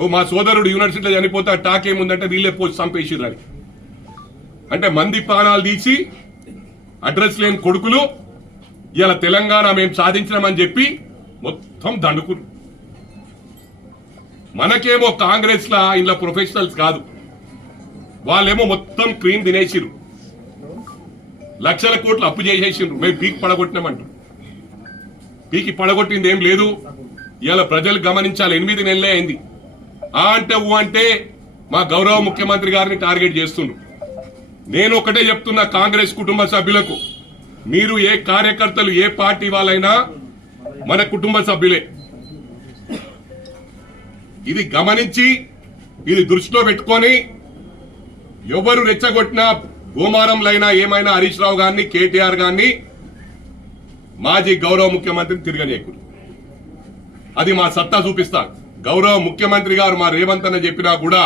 ఓ మా సోదరుడు యూనివర్సిటీలో చనిపోతే టాక్ ఏముందంటే వీళ్ళే పోసి చంపేసిర్రు. అంటే మంది ప్రాణాలు తీసి అడ్రస్ లేని కొడుకులు ఇలా తెలంగాణ మేము సాధించినామని చెప్పి మొత్తం దండుకురు. మనకేమో కాంగ్రెస్ లా ఇలా ప్రొఫెషనల్స్ కాదు, వాళ్ళేమో మొత్తం క్రీమ్ తినేసిరు, లక్షల కోట్లు అప్పు చేసేసిండ్రు. మేము పీకి పడగొట్టినామంటారు. పీకి పడగొట్టింది ఏం లేదు. ఇలా ప్రజలు గమనించాలి. 8 నెలలే అయింది. అంటే ఊ అంటే మా గౌరవ ముఖ్యమంత్రి గారిని టార్గెట్ చేస్తుండ్రు. నేను ఒకటే చెప్తున్నా కాంగ్రెస్ కుటుంబ సభ్యులకు, మీరు ఏ కార్యకర్తలు ఏ పార్టీ వాళ్ళైనా మన కుటుంబ సభ్యులే. ఇది గమనించి ఇది దృష్టిలో పెట్టుకొని ఎవరు రెచ్చగొట్టినా గోమారంలైనా ఏమైనా హరీష్ రావు గారిని కేటీఆర్ గారిని మాజీ గౌరవ ముఖ్యమంత్రిని తిరగనీయకూడదు. అది మా సత్తా చూపిస్తా. గౌరవ ముఖ్యమంత్రి గారు మా రేవంత్ అన్న చెప్పినా కూడా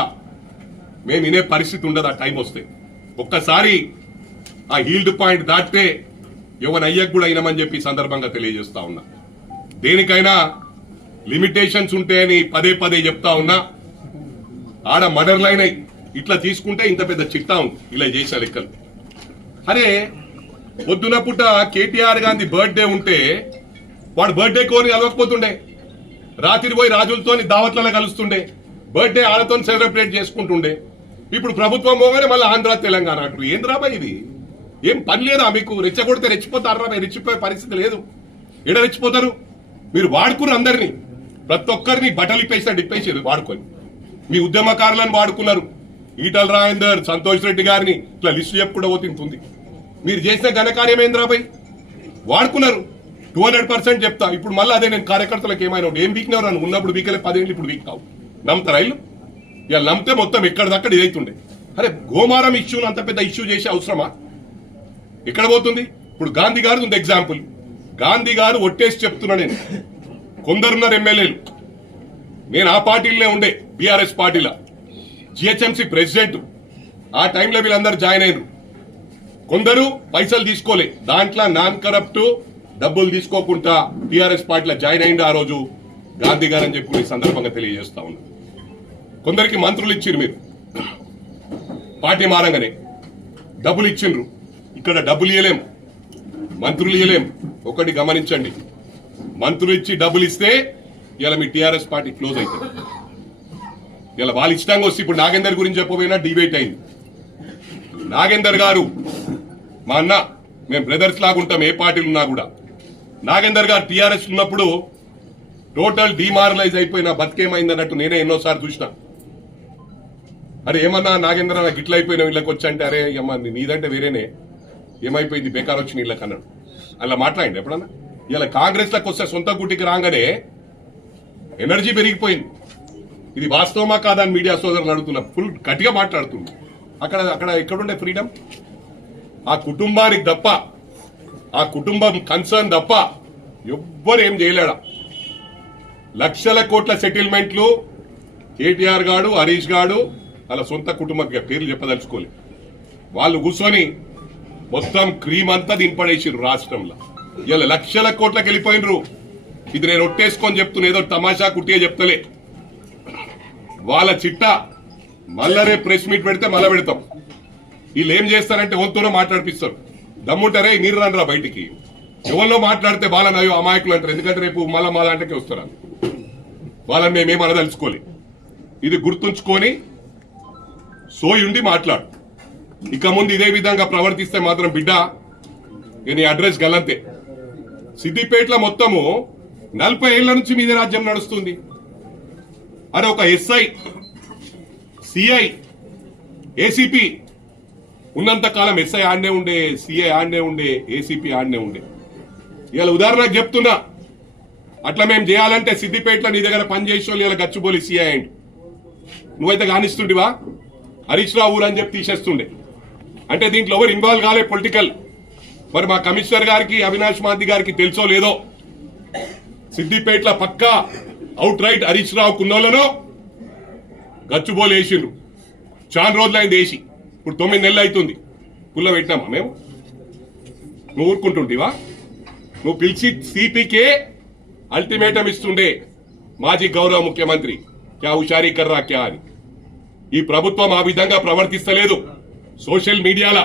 మేము వినే పరిస్థితి ఉండదు. ఆ టైం వస్తే ఒక్కసారి ఆ హీల్డ్ పాయింట్ దాటితే ఎవరయ్యకు కూడా అయినామని చెప్పి సందర్భంగా తెలియజేస్తా ఉన్నా. దేనికైనా లిమిటేషన్స్ ఉంటాయని పదే పదే చెప్తా ఉన్నా. ఆడ మర్డర్లు అయినాయి. ఇట్లా తీసుకుంటే ఇంత పెద్ద చిట్టా ఉంది ఇలా చేసిన లెక్కలు. అరే పొద్దున పుట్ట కేటీఆర్ గాంధీ బర్త్డే ఉంటే వాడు బర్త్డే కోని కలవకపోతుండే, రాత్రి పోయి రాజులతో దావత్లలో కలుస్తుండే, బర్త్డే ఆడతో సెలబ్రేట్ చేసుకుంటుండే. ఇప్పుడు ప్రభుత్వం పోగానే మళ్ళీ ఆంధ్ర తెలంగాణ అంటారు. ఏం రాబా ఇది? ఏం పని లేదా మీకు? రెచ్చగొడితే రెచ్చిపోతారా? రెచ్చిపోయే పరిస్థితి లేదు. ఎడ రెచ్చిపోతారు? మీరు వాడుకున్నారు అందరినీ, ప్రతి ఒక్కరిని బట్టలు ఇప్పేసారు వాడుకొని. మీ ఉద్యమకారులను వాడుకున్నారు. ఈటల రాజేందర్, సంతోష్ రెడ్డి గారిని ఇట్లా లిస్టు చెప్పుకుంటూ పోతుంది. మీరు చేసిన ఘనకార్యం ఏంద్రాబాయ్? వాడుకున్నారు. 200% చెప్తా. ఇప్పుడు మళ్ళీ అదే నేను కార్యకర్తలకు ఏమైనా ఏం వీక్నెవరు అని ఉన్నప్పుడు వీకలే 10 ఏళ్ళు ఇప్పుడు వీక్ కావు. నమ్ముతారా ఇల్లు? ఇక నమ్మితే మొత్తం ఎక్కడిదక్కడ ఇదైతుండే. అరే గోమారం ఇష్యూని అంత పెద్ద ఇష్యూ చేసే అవసరమా? ఎక్కడ పోతుంది? ఇప్పుడు గాంధీ గారు ఉంది ఎగ్జాంపుల్. గాంధీ గారు ఒట్టేసి చెప్తున్నా, నేను కొందరున్నారు ఎమ్మెల్యేలు, నేను ఆ పార్టీలనే ఉండే బీఆర్ఎస్ పార్టీలో జిహెచ్ఎంసీ ప్రెసిడెంట్. ఆ టైంలో వీళ్ళందరూ జాయిన్ అయ్యారు. కొందరు పైసలు తీసుకోలే, దాంట్లో నాన్ కరప్ట్ డబ్బులు తీసుకోకుండా టీఆర్ఎస్ పార్టీలో జాయిన్ అయింది ఆ రోజు గాంధీ గారు అని చెప్పి ఈ సందర్భంగా తెలియజేస్తా ఉన్నా. కొందరికి మంత్రులు ఇచ్చిండ్రు, మీరు పార్టీ మారంగానే డబ్బులు ఇచ్చిండ్రు. ఇక్కడ డబ్బులు ఇవ్వలేం, మంత్రులు ఇవ్వలేం. ఒకటి గమనించండి, మంత్రులు ఇచ్చి డబ్బులు ఇస్తే ఇలా మీ టీఆర్ఎస్ పార్టీ క్లోజ్ అవుతుంది. ఇలా వాళ్ళు ఇష్టంగా వస్తే ఇప్పుడు నాగేందర్ గురించి చెప్పబోయినా డిబేట్ అయింది. నాగేందర్ గారు మా అన్న, మేము బ్రదర్స్ లాగుంటాం ఏ పార్టీలు ఉన్నా కూడా. నాగేందర్ గారు టీఆర్ఎస్ ఉన్నప్పుడు టోటల్ డిమారలైజ్ అయిపోయిన బతికేమైంది అన్నట్టు నేనే ఎన్నోసార్లు చూసిన. అరే ఏమన్నా నాగేంద్ర నాకు ఇట్లా అయిపోయిన వీళ్ళకి వచ్చి అంటే, అరే అమ్మ నీదంటే వేరేనే, ఏమైపోయింది బేకార్ వచ్చి నీళ్ళకి అన్నాడు. అలా మాట్లాడండి ఎప్పుడన్నా. ఇలా కాంగ్రెస్ లకు వస్తే సొంత గుట్టికి రాగానే ఎనర్జీ పెరిగిపోయింది. ఇది వాస్తవమా కాదా అని మీడియా సోదరులు అడుగుతున్నా. ఫుల్ గట్టిగా మాట్లాడుతుంది. అక్కడ అక్కడ ఎక్కడుండే ఫ్రీడమ్? ఆ కుటుంబానికి తప్ప, ఆ కుటుంబం కన్సర్న్ తప్ప ఎవ్వరు ఏం చేయలేడా. లక్షల కోట్ల సెటిల్మెంట్లు కేటీఆర్ గాడు, హరీష్ గాడు అలా సొంత కుటుంబ పేర్లు చెప్పదలుచుకోలే. వాళ్ళు కూర్చొని మొత్తం క్రీమ్ అంతా దింపడేసిరు రాష్ట్రంలో. ఇలా లక్షల కోట్లకు వెళ్ళిపోయినరు. ఇది నేను ఒట్టేసుకొని చెప్తున్నా, ఏదో తమాషా కుట్టిగా చెప్తలే. వాళ్ళ చిట్టా మళ్ళా రేపు ప్రెస్ మీట్ పెడితే మళ్ళా పెడతాం. వీళ్ళు ఏం చేస్తారంటే ఎవరితోనో మాట్లాడిపిస్తారు. దమ్ముంటారే నీరు రండిరా బయటికి. ఎవరిలో మాట్లాడితే వాళ్ళని అయ్యో అమాయకులు అంటారు. ఎందుకంటే రేపు మళ్ళా మా దాంట్లోకి వస్తారు. వాళ్ళని మేమేమనదలుచుకోలే. ఇది గుర్తుంచుకొని సోయుండి మాట్లాడు. ఇక ముందు ఇదే విధంగా ప్రవర్తిస్తే మాత్రం బిడ్డ నీ అడ్రస్ గల్లంతే. సిద్దిపేటలో మొత్తము 40 ఏళ్ల నుంచి మీదే రాజ్యం నడుస్తుంది. అరే ఒక ఎస్ఐ, సిఐ, ఏసీపీ ఉన్నంత కాలం ఎస్ఐ ఆడనే ఉండే, సిఐ ఆడనే ఉండే, ఏసీపీ ఆడనే ఉండే. ఇలా ఉదాహరణకు చెప్తున్నా, అట్లా మేము చేయాలంటే సిద్దిపేటలో నీ దగ్గర పనిచేసే వాళ్ళు ఇలా గచ్చిబోలి సిఐ అయింది. నువ్వైతే కానిస్తుంటివా? హరీష్ రావు ఊరు అని చెప్పి తీసేస్తుండే. అంటే దీంట్లో ఎవరు ఇన్వాల్వ్ కాలే పొలిటికల్. మరి మా కమిషనర్ గారికి, అవినాష్ మాంతి గారికి తెలుసో లేదో, సిద్దిపేటలో పక్కా అవుట్ రైట్ హరీష్ రావు కున్నోళ్లను గచ్చిబోలు వేసిండ్రు. చాలా రోజులైంది వేసి, ఇప్పుడు 9 నెలలు అవుతుంది. పుల్ల పెట్టినామా మేము? నువ్వు ఊరుకుంటుంటివా? నువ్వు పిలిచి సిపికే అల్టిమేటం ఇస్తుండే మాజీ గౌరవ ముఖ్యమంత్రి. క్యా హుషారీ కర్రా క్యా అని. ఈ ప్రభుత్వం ఆ విధంగా ప్రవర్తిస్తలేదు. సోషల్ మీడియాలో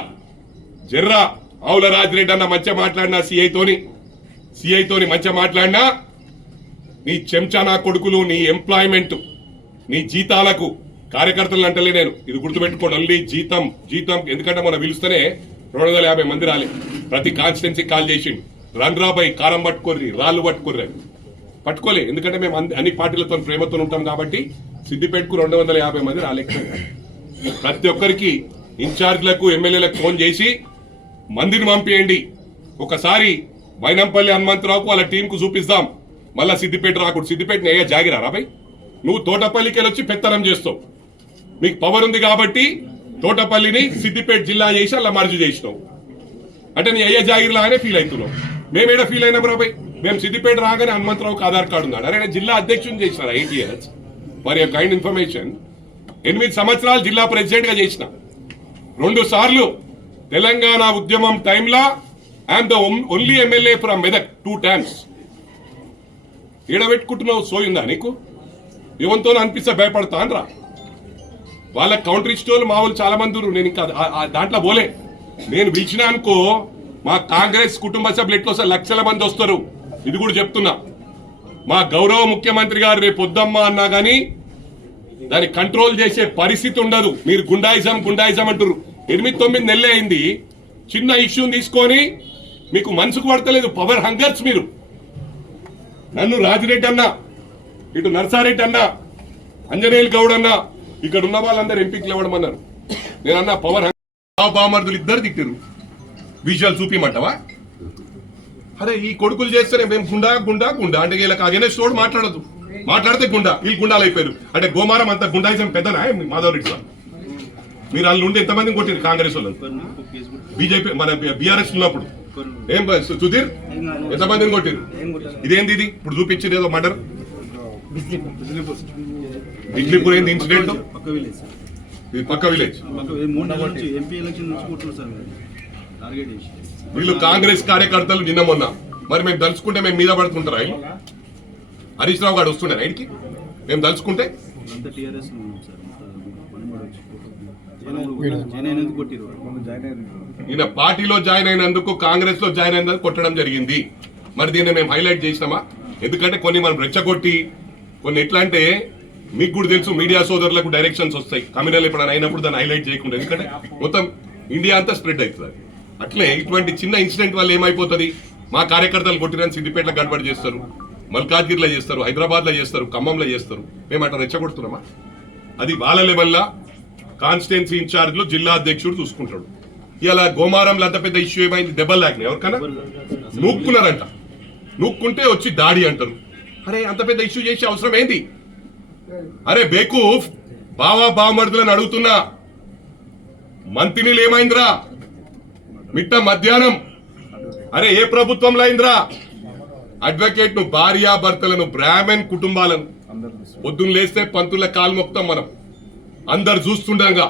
జర్రా ఆవుల రాజిరెడ్డి అన్న మంచిగా మాట్లాడినా సిఐతోని మంచిగా మాట్లాడినా నీ చెంచా నా కొడుకులు, నీ ఎంప్లాయ్మెంట్, నీ జీతాలకు కార్యకర్తలు అంటలే నేను. ఇది గుర్తుపెట్టుకోండి. అల్లి జీతం ఎందుకంటే మనం పిలుస్తేనే 250 మంది రాలే. ప్రతి కాన్స్టిట్యున్సీ కాల్ చేసిండు. రన్రాబాయ్ కారం పట్టుకోర్రి, రాళ్ళు పట్టుకోర్రి అని పట్టుకోలే. ఎందుకంటే మేము అన్ని పార్టీలతో ప్రేమతో ఉంటాం కాబట్టి సిద్దిపేటకు 250 మంది రాలేకపోయారు. ప్రతి ఒక్కరికి ఇన్ఛార్జ్లకు ఎమ్మెల్యేలకు ఫోన్ చేసి మందిని పంపియండి. ఒకసారి వైనంపల్లి హనుమంతరావుకు వాళ్ళ టీంకు చూపిస్తాం. మళ్ళా సిద్దిపేట రాకూడదు. సిద్దిపేటని అయ్యా జాగిరా రాబాయ్, నువ్వు తోటపల్లికి వెళ్ళొచ్చి పెత్తనం చేస్తావు. మీకు పవర్ ఉంది కాబట్టి తోటపల్లిని సిద్దిపేట జిల్లా చేసి అలా మర్జు చేసినావు. అంటే నీ అయ్యా జాగిరిలాగానే ఫీల్ అవుతున్నావు. మేమేడా ఫీల్ అయినాం రాబాయ్. మేము సిద్దిపేట రాగానే హనుమంతరావుకి ఆధార్ కార్డు ఉన్నాడు. అరే జిల్లా అధ్యక్షుని చేసినారు 8 years. For your kind information 8 సంవత్సరాలు జిల్లా ప్రెసిడెంట్ గా చేసిన. 2 సార్లు తెలంగాణ ఉద్యమం టైంలో I'm the only MLA from Medak 2 times. ఏడబెట్టుకుంటున్నావు సోయుందా నీకు? ఇవంతో అనిపిస్తే భయపడతా అనరా. వాళ్ళ కౌంటర్ ఇచ్చేవాళ్ళు మా వాళ్ళు చాలా మంది. నేను ఇంకా దాంట్లో పోలే. నేను పిలిచినా అనుకో మా కాంగ్రెస్ కుటుంబ సభ్యులు ఎట్లా లక్షల మంది వస్తారు. ఇది కూడా చెప్తున్నా. మా గౌరవ ముఖ్యమంత్రి గారు రేపు వద్దమ్మా అన్నా గానీ దాన్ని కంట్రోల్ చేసే పరిస్థితి ఉండదు. మీరు గుండాయిజం అంటారు. 8-9 నెలలే అయింది. చిన్న ఇష్యూని తీసుకొని మీకు మనసుకు పడతలేదు. పవర్ హంగర్స్ మీరు. నన్ను రాజిరెడ్డి అన్నా, ఇటు నర్సారెడ్డి అన్నా, అంజనేయులు గౌడ్ అన్నా, ఇక్కడ ఉన్న వాళ్ళందరూ ఎంపీకి లేవడమన్నారు. నేనన్నా పవర్ బామర్దులు ఇద్దరు తిట్టారు. విజువల్ చూపిమంటావా? అరే ఈ కొడుకులు చేస్తేనే మేము గుండా అంటే వీళ్ళకి అగేనెస్ట్ తోడు మాట్లాడదు. మాట్లాడితే వీళ్ళు గుండాలు అయిపోయారు. అంటే గోమారం అంత గుండాయిజం పెద్దనా మాధవ్ రెడ్డి సార్? మీరు వాళ్ళు ఉండి ఎంతమందిని కొట్టారు కాంగ్రెస్ వాళ్ళు? బీజేపీ మన బీఆర్ఎస్ ఉన్నప్పుడు ఏం సుధీర్ ఎంతమందిని కొట్టారు? ఇదేంది ఇది ఇప్పుడు చూపించింది ఏదో మర్డర్ బిజ్లీపూర్ ఏంది ఇన్సిడెంట్? ఇది పక్క విలేజ్. వీళ్ళు కాంగ్రెస్ కార్యకర్తలు నిన్న మొన్న. మరి మేము దలుచుకుంటే మేము మీద పడుతుంటారా? హరీష్ రావు గారు వస్తున్నారా ఇంటికి? మేము దలుచుకుంటే ఈయన పార్టీలో జాయిన్ అయినందుకు, కాంగ్రెస్ లో జాయిన్ అయినందుకు కొట్టడం జరిగింది. మరి దీన్ని మేము హైలైట్ చేసినామా? ఎందుకంటే కొన్ని మనం రెచ్చగొట్టి కొన్ని ఎట్లా అంటే మీకు కూడా తెలుసు, మీడియా సోదరులకు డైరెక్షన్స్ వస్తాయి. కమ్యూనల్ ఎప్పుడైనా అయినప్పుడు దాన్ని హైలైట్ చేయకుండా, ఎందుకంటే మొత్తం ఇండియా అంతా స్ప్రెడ్ అవుతుంది. అట్లే ఇటువంటి చిన్న ఇన్సిడెంట్ వల్ల ఏమైపోతుంది? మా కార్యకర్తలు కొట్టిరని సిద్దిపేటలో గడబడి చేస్తారు, మల్కాజ్గిరిలో చేస్తారు, హైదరాబాద్ లో చేస్తారు, ఖమ్మంలో చేస్తారు. మేము అట్లా రెచ్చగొడుతున్నామా? అది వాళ్ళ లెవెల్లో కాన్స్టిట్యున్సీ ఇన్ఛార్జ్లు జిల్లా అధ్యక్షుడు చూసుకుంటాడు. ఇలా గోమారంలో అంత పెద్ద ఇష్యూ ఏమైంది? దెబ్బలు లాగినాయి. ఎవరికైనా నూక్కున్నారంట. నూక్కుంటే వచ్చి దాడి అంటారు. అరే అంత పెద్ద ఇష్యూ చేసే అవసరం ఏంది? అరే బేకూఫ్ బావమర్దులని అడుగుతున్నా. మంత్రినీళ్ళు ఏమైందిరా? మిట్ట మధ్యాహ్నం అరే ఏ ప్రభుత్వంలో అయిందిరా? అడ్వకేట్ ను, భార్యాభర్తలను, బ్రాహ్మణ్ కుటుంబాలను పొద్దున్న లేస్తే పంతుల కాలు మొక్తాం మనం. అందరు చూస్తుండగా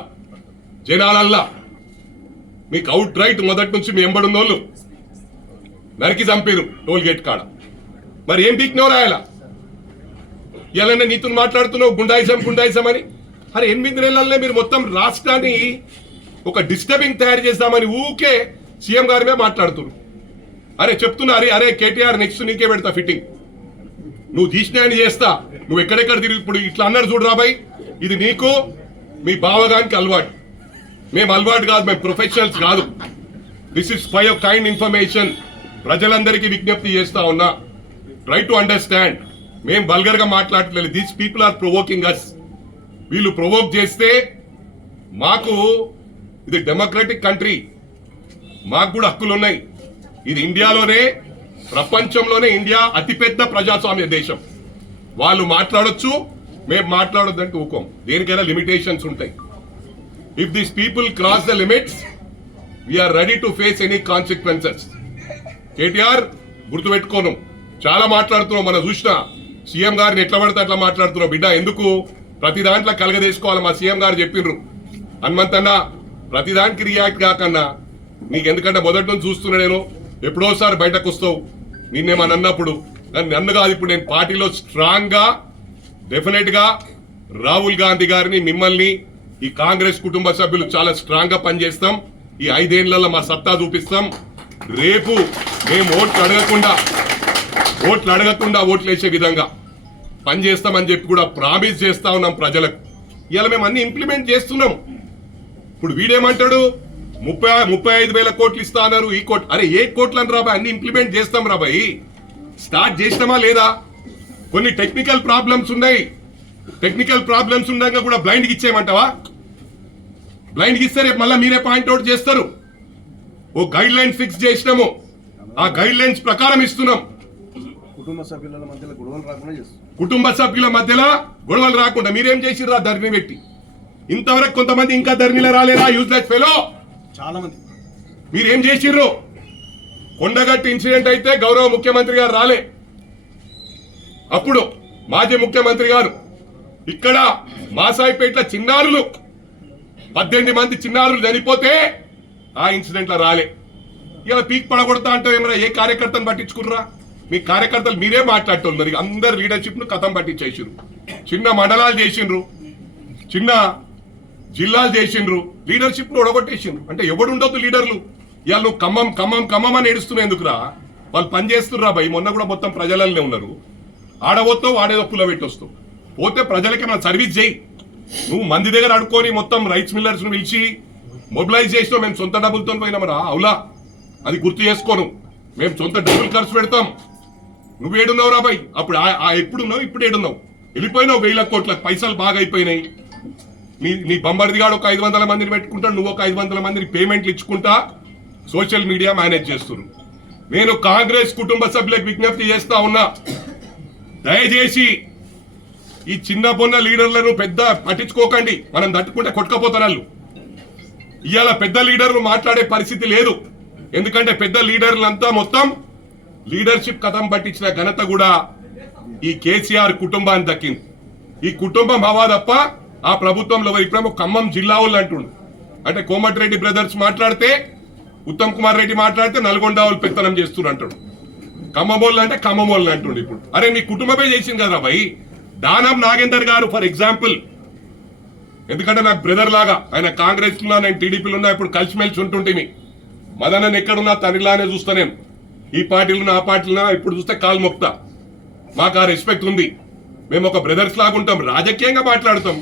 జనాలల్లా మీకు అవుట్ రైట్ మొదటి నుంచి మీ ఎంబడున్నోళ్ళు నరికి చంపారు టోల్ గేట్ కాడ. మరి ఏం పీక్నవు రాయాల? ఇలా నీతో మాట్లాడుతున్నావు గుండాయిజం అని. అరే 8 నెలలనే మీరు మొత్తం రాష్ట్రాన్ని ఒక డిస్టర్బింగ్ తయారు చేస్తామని ఊకే సీఎం గారి మాట్లాడుతున్నారు. అరే చెప్తున్నా, అరే కేటీఆర్ నెక్స్ట్ నీకే పెడతా ఫిట్టింగ్. నువ్వు తీసినాయని చేస్తా. నువ్వు ఎక్కడెక్కడ తిరిగి ఇప్పుడు ఇట్లా అన్నారు చూడు రాబాయ్. ఇది నీకు మీ బావగానికి అలవాటు. మేము అలవాటు కాదు, మేము ప్రొఫెషనల్స్ కాదు. This is for your kind information. ప్రజలందరికీ విజ్ఞప్తి చేస్తా ఉన్నా, ట్రై టు అండర్స్టాండ్. మేము వల్గర్ గా మాట్లాడట్లేదు. దీస్ పీపుల్ ఆర్ ప్రొవోకింగ్ అస్. వీళ్ళు ప్రొవోక్ చేస్తే మాకు ఇది డెమోక్రటిక్ కంట్రీ, మాకు కూడా హక్కులు ఉన్నాయి. ఇది ఇండియాలోనే, ప్రపంచంలోనే ఇండియా అతిపెద్ద ప్రజాస్వామ్య దేశం. వాళ్ళు మాట్లాడొచ్చు, మేము మాట్లాడొద్దంటే ఊకోం. దేనికైనా లిమిటేషన్స్ ఉంటాయి. If these people cross the limits we are ready to face any consequences. KTR గుర్తుపెట్టుకోను, చాలా మాట్లాడుతున్నావు. మనం చూసినా సీఎం గారిని ఎట్లా పడితే అట్లా మాట్లాడుతున్నావు. బిడ్డ ఎందుకు ప్రతి దాంట్లో కలగదేసుకోవాలి? మా సీఎం గారు చెప్పిండ్రు, హనుమంతన్నా ప్రతి దానికి రియాక్ట్ కాకన్నా నీకు, ఎందుకంటే మొదటి నుంచి చూస్తున్నా నేను, ఎప్పుడోసారి బయటకు వస్తావు. నిన్నేమని అన్నప్పుడు నన్ను కాదు, ఇప్పుడు నేను పార్టీలో స్ట్రాంగ్ గా డెఫినెట్ గా రాహుల్ గాంధీ గారిని, మిమ్మల్ని, ఈ కాంగ్రెస్ కుటుంబ సభ్యులు చాలా స్ట్రాంగ్ గా పనిచేస్తాం. ఈ 5 ఏళ్లలో మా సత్తా చూపిస్తాం. రేపు మేము ఓట్లు అడగకుండా ఓట్లు వేసే విధంగా పనిచేస్తామని చెప్పి కూడా ప్రామిస్ చేస్తా ఉన్నాం ప్రజలకు. ఇలా మేము అన్ని ఇంప్లిమెంట్ చేస్తున్నాం. ఇప్పుడు వీడేమంటాడు 35,000 కోట్లు ఇస్తా అన్నారు. ఈ కోట్లు, అరే ఏ కోట్లు అని రాబాయ్, అన్ని ఇంప్లిమెంట్ చేస్తాం రాబాయ్. స్టార్ట్ చేసినామా లేదా? కొన్ని టెక్నికల్ ప్రాబ్లమ్స్ ఉన్నాయి. టెక్నికల్ ప్రాబ్లమ్స్ ఉండగా కూడా బ్లైండ్కి ఇచ్చేయమంటావా? బ్లైండ్కి ఇస్తే రేపు మళ్ళీ మీరే పాయింట్అవుట్ చేస్తారు. ఓ గైడ్ లైన్స్ ఫిక్స్ చేసినాము, ఆ గైడ్ లైన్స్ ప్రకారం ఇస్తున్నాం. కుటుంబ సభ్యుల మధ్యలో గొడవలు రాకుండా మీరేం చేసిర్రా ధరణి పెట్టి? ఇంతవరకు కొంతమంది ఇంకా ధరణిలో రాలేరా? యూజ్లెస్ ఫెలో చాలా మంది. మీరేం చేసిర్రు? కొండగట్టు ఇన్సిడెంట్ అయితే గౌరవ ముఖ్యమంత్రి గారు రాలే. అప్పుడు మాజీ ముఖ్యమంత్రి గారు ఇక్కడ మాసాయిపేట్ల చిన్నారులు 18 మంది చిన్నారులు చనిపోతే ఆ ఇన్సిడెంట్ లో రాలే. ఇలా పీక్ పడగొడతా అంటే ఏమన్నా ఏ కార్యకర్తను పట్టించుకుర్రా? మీ కార్యకర్తలు మీరే మాట్లాడుతున్నారు. అందరు లీడర్షిప్ ను కథం పట్టించేసిండ్రు. చిన్న మండలాలు చేసిండ్రు, చిన్న జిల్లాలు చేసిండ్రు, లీడర్షిప్ ను ఒడగొట్టేసిండ్రు. అంటే ఎవడు ఉండొద్దు లీడర్లు. ఇవాళ నువ్వు ఖమ్మం అని ఏడుస్తున్నావు ఎందుకురా? వాళ్ళు పనిచేస్తుర్రా భయ్. మొన్న కూడా మొత్తం ప్రజలనే ఉన్నారు. ఆడవస్తావు, ఆడేదో పుల్ల పెట్టొస్తావు. పోతే ప్రజలకి మనం సర్వీస్ చేయి. నువ్వు మంది దగ్గర అడుకొని మొత్తం రైస్ మిల్లర్స్ ను పిలిచి మొబిలైజ్ చేసినావు. మేము సొంత డబ్బులతో పోయినామరా? అవులా, అది గుర్తు చేసుకోను. మేము సొంత డబ్బులు ఖర్చు పెడతాం. నువ్వు ఏడున్నావు రా భయ్? అప్పుడు ఎప్పుడున్నావు, ఇప్పుడు ఏడున్నావు? వెళ్ళిపోయినావు 1,000 కోట్లకు. పైసలు బాగా అయిపోయినాయి. నీ బంబర్దిగాడు ఒక 500 మందిని పెట్టుకుంటాడు, నువ్వు ఒక 500 మందిని పేమెంట్లు ఇచ్చుకుంటా సోషల్ మీడియా మేనేజ్ చేస్తున్నారు. నేను కాంగ్రెస్ కుటుంబ సభ్యులకు విజ్ఞప్తి చేస్తా ఉన్నా, దయచేసి ఈ చిన్న పొన్న లీడర్లను పెద్ద పట్టించుకోకండి. మనం తట్టుకుంటే కొట్టుకపోతారు వాళ్ళు. ఇవాళ పెద్ద లీడర్లు మాట్లాడే పరిస్థితి లేదు. ఎందుకంటే పెద్ద లీడర్లంతా మొత్తం లీడర్షిప్ కథం పట్టించిన ఘనత కూడా ఈ కేసీఆర్ కుటుంబానికి దక్కింది. ఈ కుటుంబం హవా తప్ప ఆ ప్రభుత్వంలో ఇప్పుడేమో ఖమ్మం జిల్లా వాళ్ళు అంటుండు. అంటే కోమటిరెడ్డి బ్రదర్స్ మాట్లాడితే, ఉత్తమ్ కుమార్ రెడ్డి మాట్లాడితే నల్గొండ వాళ్ళు పెత్తనం చేస్తున్నారు అంటాడు. ఖమ్మమోళ్ళు అంటే ఖమ్మమోళ్ళు అంటుండు. ఇప్పుడు అరే మీ కుటుంబమే చేసింది కదా భయ్. దానం నాగేందర్ గారు ఫర్ ఎగ్జాంపుల్, ఎందుకంటే నాకు బ్రదర్ లాగా, ఆయన కాంగ్రెస్ లో నేను టీడీపీలో ఉన్నా, ఇప్పుడు కలిసిమెలిసి ఉంటుంటే మదనని ఎక్కడున్నా తనలానే చూస్తా నేను. ఈ పార్టీలో ఆ పార్టీలో ఇప్పుడు చూస్తే కాలు మొక్తా. మాకు ఆ రెస్పెక్ట్ ఉంది. మేము ఒక బ్రదర్స్ లాగా ఉంటాం, రాజకీయంగా మాట్లాడుతాం.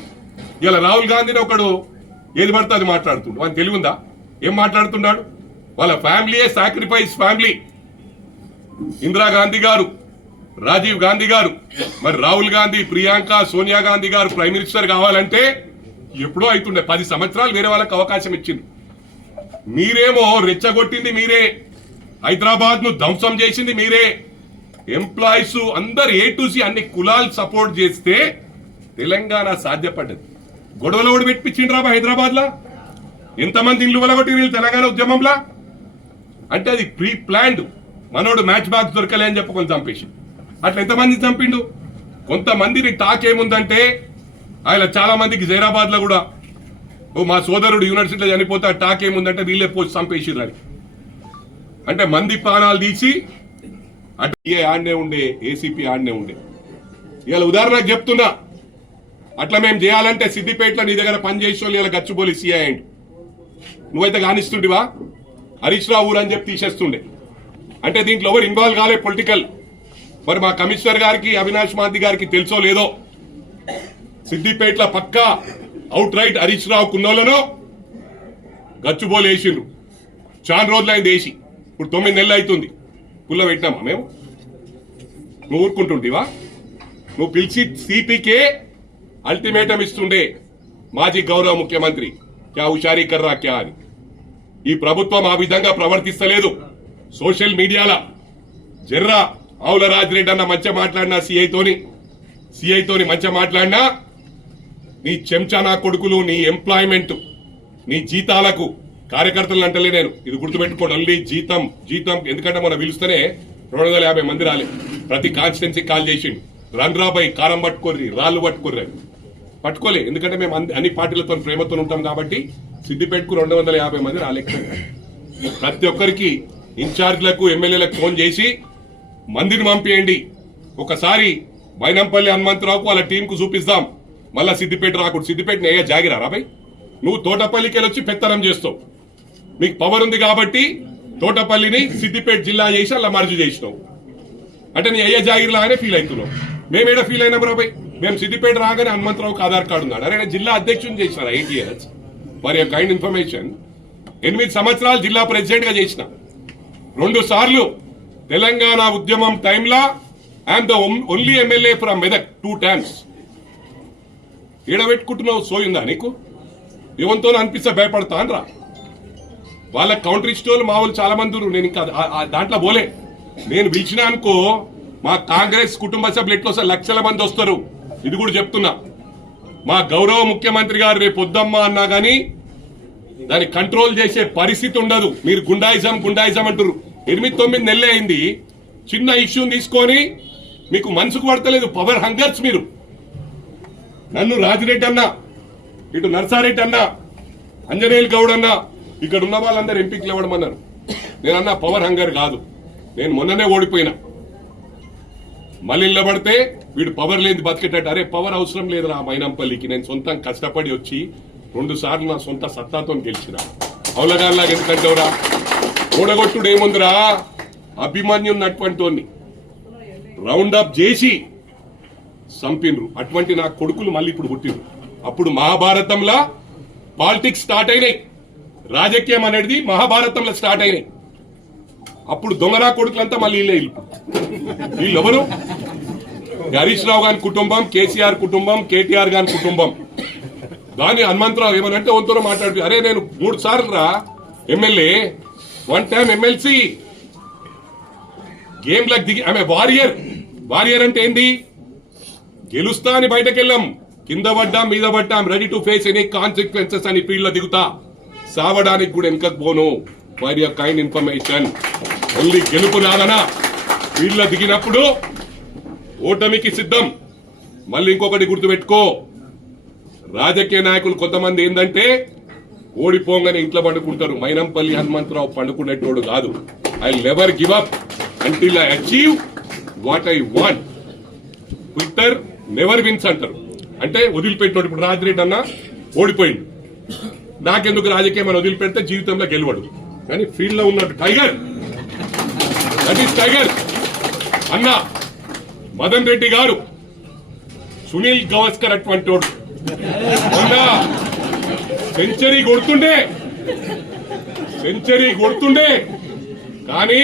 ఇలా రాహుల్ గాంధీని ఒకడు ఏది పడితే అది మాట్లాడుతుండు. అని తెలివిందా? ఏం మాట్లాడుతున్నాడు? వాళ్ళ ఫ్యామిలీయే సాక్రిఫైస్ ఫ్యామిలీ. ఇందిరాగాంధీ గారు, రాజీవ్ గాంధీ గారు, మరి రాహుల్ గాంధీ, ప్రియాంక, సోనియా గాంధీ గారు ప్రైమ్ మినిస్టర్ కావాలంటే ఎప్పుడో అవుతుండే. 10 సంవత్సరాలు వేరే వాళ్ళకి అవకాశం ఇచ్చింది. మీరేమో రెచ్చగొట్టింది మీరే, హైదరాబాద్ ను ధ్వంసం చేసింది మీరే. ఎంప్లాయీస్ అందరు A to Z అన్ని కులాలు సపోర్ట్ చేస్తే తెలంగాణ సాధ్యపడ్డది. గొడవలు కూడా పెట్టించిండ్రా హైదరాబాద్ లా. ఎంతమంది ఇల్లు వలగొట్టి తెలంగాణ ఉద్యమంలా? అంటే అది ప్రీ ప్లాన్డ్. మనోడు మ్యాచ్ బాక్స్ దొరకలే అని చెప్పి కొంచెం చంపేసి అట్లా ఎంతమంది చంపిండు? కొంతమందిని టాక్ ఏముందంటే ఆయన చాలా మందికి జైరాబాద్ లో కూడా మా సోదరుడు యూనివర్సిటీలో చనిపోతే ఆ టాక్ ఏముందంటే వీళ్ళే పోసి చంపేసిర్రు. అంటే మంది ప్రాణాలు తీసి అటు ఆడనే ఉండే, ఏసీపీ ఆడనే ఉండే. ఇవాళ ఉదాహరణకు చెప్తున్నా, అట్లా మేము చేయాలంటే సిద్దిపేటలో నీ దగ్గర పనిచేసే వాళ్ళు ఇలా గచ్చిబోలి సీఐ అయ్యిండు. నువ్వైతే కానిస్తుంటివా? హరీష్ రావు ఊరు అని చెప్పి తీసేస్తుండే. అంటే దీంట్లో ఎవరు ఇన్వాల్వ్ కాలే పొలిటికల్. మరి మా కమిషనర్ గారికి, అవినాష్ మాంతి గారికి తెలుసో లేదో, సిద్దిపేటలో పక్కా అవుట్ రైట్ హరీష్ రావు కున్నోళ్ళను గచ్చిబోలు వేసిండ్రు. చాలా రోజులైంది వేసి, ఇప్పుడు 9 నెలలు అవుతుంది. పుల్ల పెట్టినామా మేము? నువ్వు ఊరుకుంటుంటివా? నువ్వు పిలిచి సిపికే అల్టిమేటం ఇస్తుండే మాజీ గౌరవ ముఖ్యమంత్రి, క్యా హుషారీ కర్రా క్యా అని. ఈ ప్రభుత్వం ఆ విధంగా ప్రవర్తిస్తలేదు. సోషల్ మీడియాలో జర్రా ఆవుల రాజిరెడ్డి అన్న మంచిగా మాట్లాడినా, సిఐతోని మంచిగా మాట్లాడినా, నీ చెంచా నా కొడుకులు, నీ ఎంప్లాయ్మెంట్, నీ జీతాలకు కార్యకర్తలు అంటలే నేను. ఇది గుర్తుపెట్టుకోండి. ఓన్లీ జీతం. ఎందుకంటే మనం పిలుస్తేనే 250 మంది రాలే. ప్రతి కాన్స్టిట్యున్సీ కాల్ చేసిండు. రన్రాబాయ్ కారం పట్టుకోర్రి, రాళ్ళు పట్టుకోర్రి. పట్టుకోలే, ఎందుకంటే మేము అన్ని పార్టీలతో ప్రేమతో ఉంటాం కాబట్టి. సిద్దిపేటకు 250 మంది రాలేక ప్రతి ఒక్కరికి ఇన్ఛార్జ్లకు, ఎమ్మెల్యేలకు ఫోన్ చేసి మందిని పంపియండి. ఒకసారి బైనంపల్లి హనుమంతరావుకు వాళ్ళ టీంకు చూపిస్తాం. మళ్ళా సిద్దిపేట రాకూడదు. సిద్దిపేట నేయ జాగిరా రాబాయ్, నువ్వు తోటపల్లికి వెళ్ళొచ్చి పెత్తనం చేస్తావు. మీకు పవర్ ఉంది కాబట్టి తోటపల్లిని సిద్దిపేట జిల్లా చేసి అలా మర్జు చేసినావు. అంటే నీ అయ్యే జాగిరిలాగానే ఫీల్ అవుతున్నావు. మేమేడా ఫీల్ అయినాం రాబాయ్, మేము సిద్దిపేట రాగానే హనుమంతరావుకి ఆధార్ కార్డు ఉన్నాడు. అరే జిల్లా అధ్యక్షుని చేసినారు 8 years. For your kind information 8 సంవత్సరాలు జిల్లా ప్రెసిడెంట్ గా చేసిన. 2 సార్లు తెలంగాణ ఉద్యమం టైంలో I'm the only MLA from Medak 2 times. ఈడబెట్టుకుంటున్నావు సోయిందా నీకు? ఎవరితో అనిపిస్తే భయపడతా అనరా? వాళ్ళ కౌంటర్ ఇచ్చేవాళ్ళు మా వాళ్ళు చాలా మంది ఉన్నారు. నేను ఇంకా దాంట్లో పోలే. నేను పిలిచినా అనుకో మా కాంగ్రెస్ కుటుంబ సభ్యులు ఎట్లా వస్తారు, లక్షల మంది వస్తారు. ఇది కూడా చెప్తున్నా. మా గౌరవ ముఖ్యమంత్రి గారు రేపు వద్దమ్మా అన్నా గానీ దాన్ని కంట్రోల్ చేసే పరిస్థితి ఉండదు. మీరు గుండాయిజం అంటారు. 8-9 నెలలే అయింది. చిన్న ఇష్యూని తీసుకొని మీకు మనసుకు పడతలేదు. పవర్ హంగర్స్ మీరు. నన్ను రాజిరెడ్డి అన్నా, ఇటు నర్సారెడ్డి అన్నా, అంజనేయులు గౌడ్ అన్నా, ఇక్కడ ఉన్న వాళ్ళందరూ ఎంపీకి ఇవ్వడమన్నారు. నేనన్నా పవర్ హంగర్ కాదు. నేను మొన్ననే ఓడిపోయినా. మళ్ళీ నిలబడితే వీడు పవర్ లేని బతికేటట్టు. అరే పవర్ అవసరం లేదురా మైనంపల్లికి. నేను సొంతం కష్టపడి వచ్చి 2 సార్లు నా సొంత సత్తాతో గెలిచిన. అవులగాల్లాగా ఎందుకంటేవరా? ఓడగొట్టుడు ఏముందిరా? అభిమన్యున్నటువంటి రౌండప్ చేసి సంపిన్రు. అటువంటి నా కొడుకులు మళ్ళీ ఇప్పుడు పుట్టిండ్రు. అప్పుడు మహాభారతంలో పాలిటిక్స్ స్టార్ట్ అయినాయి. రాజకీయం అనేది మహాభారతంలో స్టార్ట్ అయినాయి. అప్పుడు దొంగరా కొడుకులంతా మళ్ళీ వీళ్ళెవరు? హరీష్ రావు గారి కుటుంబం, కేసీఆర్ కుటుంబం, కేటీఆర్ గారి కుటుంబం. దాని హనుమంతరావు ఏమనంటే వంతలో మాట్లాడుతూ, అరే నేను 3 సార్లు రా ఎమ్మెల్యే, 1 time ఎమ్మెల్సీ. గేమ్ లకు దిగి ఆమె వారియర్ అంటే ఏంది? గెలుస్తా అని బయటకెళ్ళాం, కింద పడ్డాం, మీద పడ్డాం, ready to face any consequences అని ఫీల్డ్ లో దిగుతా. సావడానికి కూడా వెనకకు పోను. For your kind information. Only గెలుపు రాదనా ఫీల్డ్ లో దిగినప్పుడు ఓటమికి సిద్ధం. మళ్ళీ ఇంకొకటి గుర్తుపెట్టుకో, రాజకీయ నాయకులు కొంతమంది ఏంటంటే ఓడిపోగానే ఇంట్లో పండుకుంటారు. మైనంపల్లి హనుమంతరావు పండుకునేటోడు కాదు. I never give up until I achieve what I want. Quitter never wins అంటారు. అంటే వదిలిపెట్టినోడు. ఇప్పుడు రాజిరెడ్డి అన్న ఓడిపోయింది. నాకెందుకు రాజకీయం అని వదిలిపెడితే జీవితంలో గెలవడు. కానీ ఫీల్డ్ లో ఉన్నాడు టైగర్. దట్ ఈస్ టైగర్ అన్న. మదన్ రెడ్డి గారు, సునీల్ గవాస్కర్ అటువంటి వాడు సెంచరీ కొడుతుండే కానీ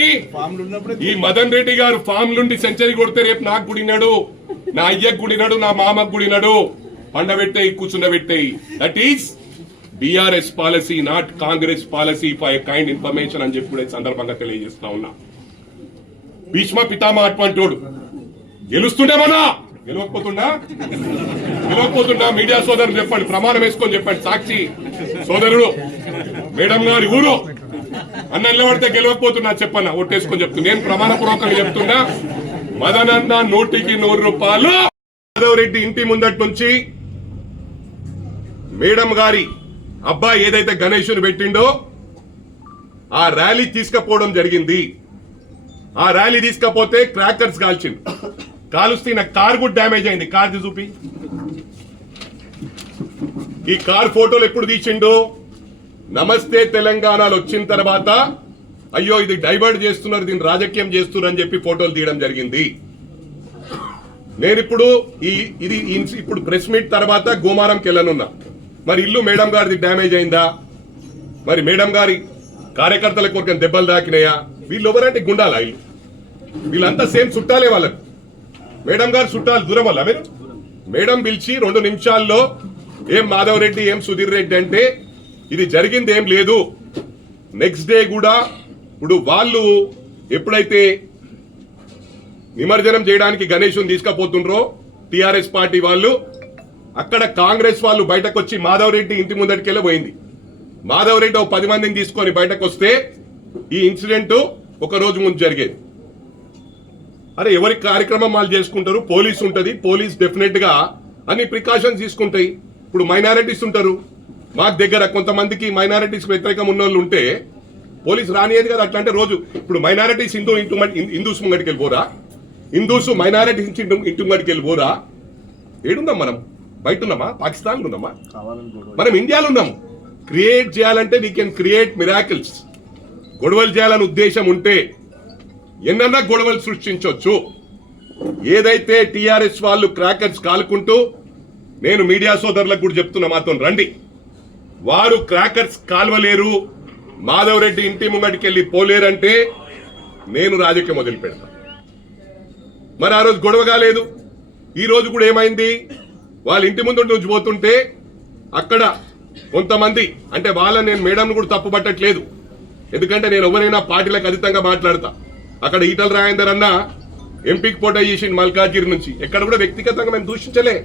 ఈ మదన్ రెడ్డి గారు ఫామ్ నుండి సెంచరీ కొడితే రేపు నాకు గుడినాడు, నా అయ్యకు గుడినాడు, నా మామకు గుడినాడు. పండబెట్టాయి, కూర్చుండబెట్టాయి. That is BRS policy, not Congress policy. For a kind information అని చెప్పి కూడా సందర్భంగా తెలియజేస్తా ఉన్నా. భీష్మ పితామా అటువంటి వాడు గెలుస్తుండేమన్నా, గెలవకపోతుండా మీడియా సోదరులు చెప్పండి, ప్రమాణం వేసుకొని చెప్పండి. సాక్షి సోదరుడు మేడం గారి ఊరు అన్న నిలబడితే గెలవకపోతున్నా చెప్పన్నా, ఒట్టేసుకొని చెప్తున్నా. నేను ప్రమాణపూర్వకంగా చెప్తున్నా. మదనన్న 100కి 100 రూపాయలు. మాధవరెడ్డి ఇంటి ముందటి నుంచి మేడం గారి అబ్బాయి ఏదైతే గణేషుని పెట్టిండో ఆ ర్యాలీ తీసుకపోవడం జరిగింది. ఆ ర్యాలీ తీసుకపోతే క్రాకర్స్ కాల్చిండు. కాలుస్తే నా కార్ కూడా డ్యామేజ్ అయింది. కార్ చూపి. ఈ కార్ ఫోటోలు ఎప్పుడు తీసిండు? నమస్తే తెలంగాణలో వచ్చిన తర్వాత అయ్యో ఇది డైవర్ట్ చేస్తున్నారు, దీన్ని రాజకీయం చేస్తున్నారు అని చెప్పి ఫోటోలు తీయడం జరిగింది. నేనిప్పుడు ఇప్పుడు ప్రెస్ మీట్ తర్వాత గోమారంకి వెళ్ళనున్నా. మరి ఇల్లు మేడం గారిది డ్యామేజ్ అయిందా? మరి మేడం గారి కార్యకర్తల కొరకు దెబ్బలు దాకినాయా? వీళ్ళు ఎవరంటే గుండాలా? వీళ్ళంతా సేమ్ చుట్టాలే వాళ్ళకు. మేడం గారు చుట్టాలు దూరం వల్ల మీరు మేడం పిలిచి 2 నిమిషాల్లో ఏం మాధవ్ రెడ్డి, ఏం సుధీర్ రెడ్డి అంటే ఇది జరిగింది ఏం లేదు. నెక్స్ట్ డే కూడా ఇప్పుడు వాళ్ళు ఎప్పుడైతే నిమజ్జనం చేయడానికి గణేషుని తీసుకుపోతుండ్రో టిఆర్ఎస్ పార్టీ వాళ్ళు, అక్కడ కాంగ్రెస్ వాళ్ళు బయటకు వచ్చి మాధవ్ రెడ్డి ఇంటి ముందటికెళ్ళి పోయింది. మాధవ్ రెడ్డి 10 మందిని తీసుకొని బయటకు వస్తే ఈ ఇన్సిడెంట్ 1 రోజు ముందు జరిగేది. అరే ఎవరి కార్యక్రమం వాళ్ళు చేసుకుంటారు. పోలీస్ ఉంటది, పోలీస్ డెఫినెట్ గా అన్ని ప్రికాషన్స్ తీసుకుంటాయి. ఇప్పుడు మైనారిటీస్ ఉంటారు మాకు దగ్గర, కొంతమందికి మైనారిటీస్ వ్యతిరేకం ఉన్న వాళ్ళు ఉంటే పోలీస్ రానియదు కదా. అట్లా అంటే రోజు ఇప్పుడు మైనారిటీస్ హిందూస్ ముంగడికి వెళ్ళిపోరా? హిందూస్ మైనారిటీస్ ఇంటి ముంగడికి వెళ్ళిపోరా? ఏడుందాం మనం? బయట ఉన్నామా? పాకిస్తాన్లో ఉన్నామా? కావాలని గొడవ మనం ఇండియాలో ఉన్నాము. క్రియేట్ చేయాలంటే వీ కెన్ క్రియేట్ మిరాకిల్స్. గొడవలు చేయాలని ఉద్దేశం ఉంటే ఎన్నన్నా గొడవలు సృష్టించవచ్చు. ఏదైతే టిఆర్ఎస్ వాళ్ళు క్రాకర్స్ కాలుకుంటూ, నేను మీడియా సోదరులకు కూడా చెప్తున్నా, మాతో రండి. వారు క్రాకర్స్ కాల్వలేరు, మాధవ్ రెడ్డి ఇంటి ముంగటికి వెళ్ళి పోలేరంటే నేను రాజకీయం మొదలు పెడతా. మరి ఆ రోజు గొడవ కాలేదు. ఈ రోజు కూడా ఏమైంది? వాళ్ళ ఇంటి ముందు నుంచి పోతుంటే అక్కడ కొంతమంది, అంటే వాళ్ళని నేను మేడంను కూడా తప్పు పట్టట్లేదు, ఎందుకంటే నేను ఎవరైనా పార్టీలకు అతీతంగా మాట్లాడతా. అక్కడ ఈటల రాజేందర్ అన్న ఎంపీకి పోటీ చేసిండు మల్కాజ్గిరి నుంచి. ఎక్కడ కూడా వ్యక్తిగతంగా మేము దూషించలే.